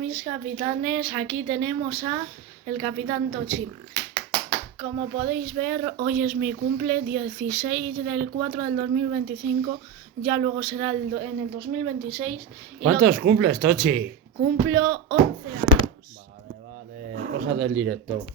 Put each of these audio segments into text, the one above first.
mis capitanes, aquí tenemos a el capitán Tochi. Como podéis ver, hoy es mi cumple, 16 del 4 del 2025, ya luego será en el 2026. ¿Cuántos cumples, Tochi? Cumplo 11 años. Vale, cosas del directo.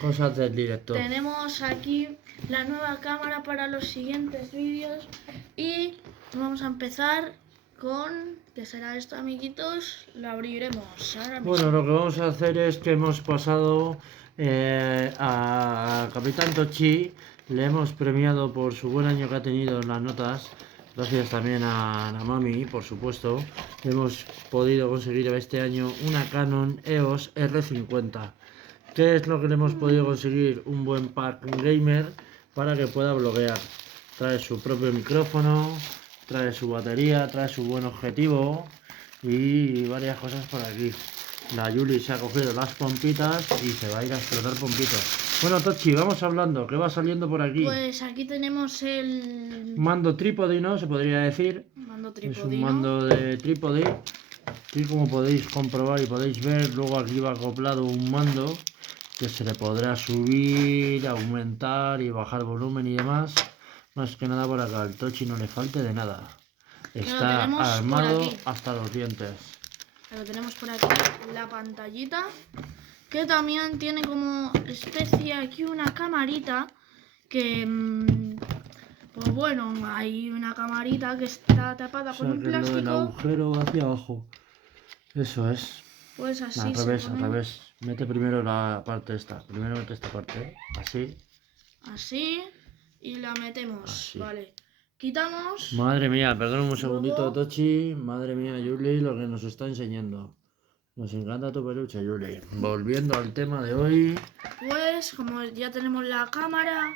Cosas del directo. Tenemos aquí la nueva cámara para los siguientes vídeos y vamos a empezar con... ¿Qué será esto, amiguitos? Lo abriremos ahora mismo. Bueno, lo que vamos a hacer es que hemos pasado a Capitán Tochi, le hemos premiado por su buen año que ha tenido en las notas, gracias también a Mami, por supuesto. Hemos podido conseguir este año una Canon EOS R50. ¿Qué es lo que le hemos podido conseguir? Un buen pack gamer para que pueda bloguear. Trae su propio micrófono, trae su batería, trae su buen objetivo y varias cosas por aquí. La Yuli se ha cogido las pompitas y se va a ir a explotar pompitas. Bueno, Tochi, vamos hablando, ¿qué va saliendo por aquí? Pues aquí tenemos el... mando trípode, ¿no? Se podría decir. Mando trípode, es un mando de trípode. Aquí, como podéis comprobar y podéis ver, luego aquí va acoplado un mando que se le podrá subir, aumentar y bajar volumen y demás. Más que nada por acá, al Tochi no le falte de nada. Está armado hasta los dientes. Lo tenemos por aquí, la pantallita, que también tiene como especie aquí una camarita que... pues bueno, hay una camarita que está tapada con un plástico. El agujero hacia abajo. Eso es. Pues así. Al revés, al revés. Mete primero la parte esta. Primero mete esta parte. Así. Así. Y la metemos. Así. Vale. Quitamos. Madre mía, perdón un segundito, Tochi. Madre mía, Yuli, lo que nos está enseñando. Nos encanta tu peluche, Yuli. Volviendo al tema de hoy. Pues como ya tenemos la cámara,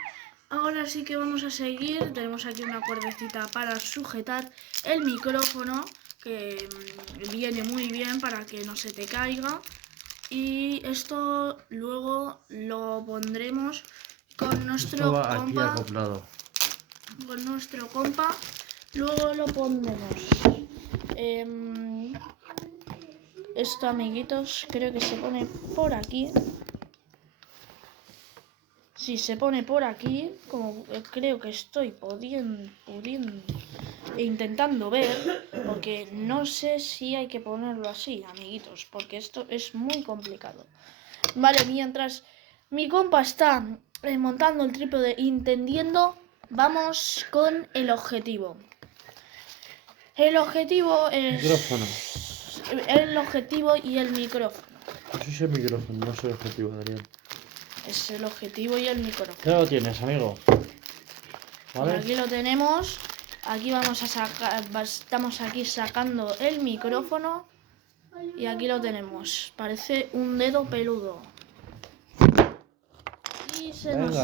ahora sí que vamos a seguir. Tenemos aquí una cuerdecita para sujetar el micrófono, que viene muy bien para que no se te caiga. Y esto luego lo pondremos con nuestro compa. Aquí acoplado. Con nuestro compa. Luego lo pondremos. Esto, amiguitos, creo que se pone por aquí. Si se pone por aquí, como creo que estoy pudiendo intentando ver, porque no sé si hay que ponerlo así, amiguitos, porque esto es muy complicado. Vale, mientras mi compa está montando el trípode y entendiendo, vamos con el objetivo. El objetivo es... Micrófono. El objetivo y el micrófono. Eso es el micrófono, no es el objetivo, Adrián. Es el objetivo y el micrófono. ¿Qué lo tienes, amigo? ¿Vale? Aquí lo tenemos. Aquí vamos a sacar, estamos aquí sacando el micrófono. Y aquí lo tenemos. Parece un dedo peludo. Y se nos...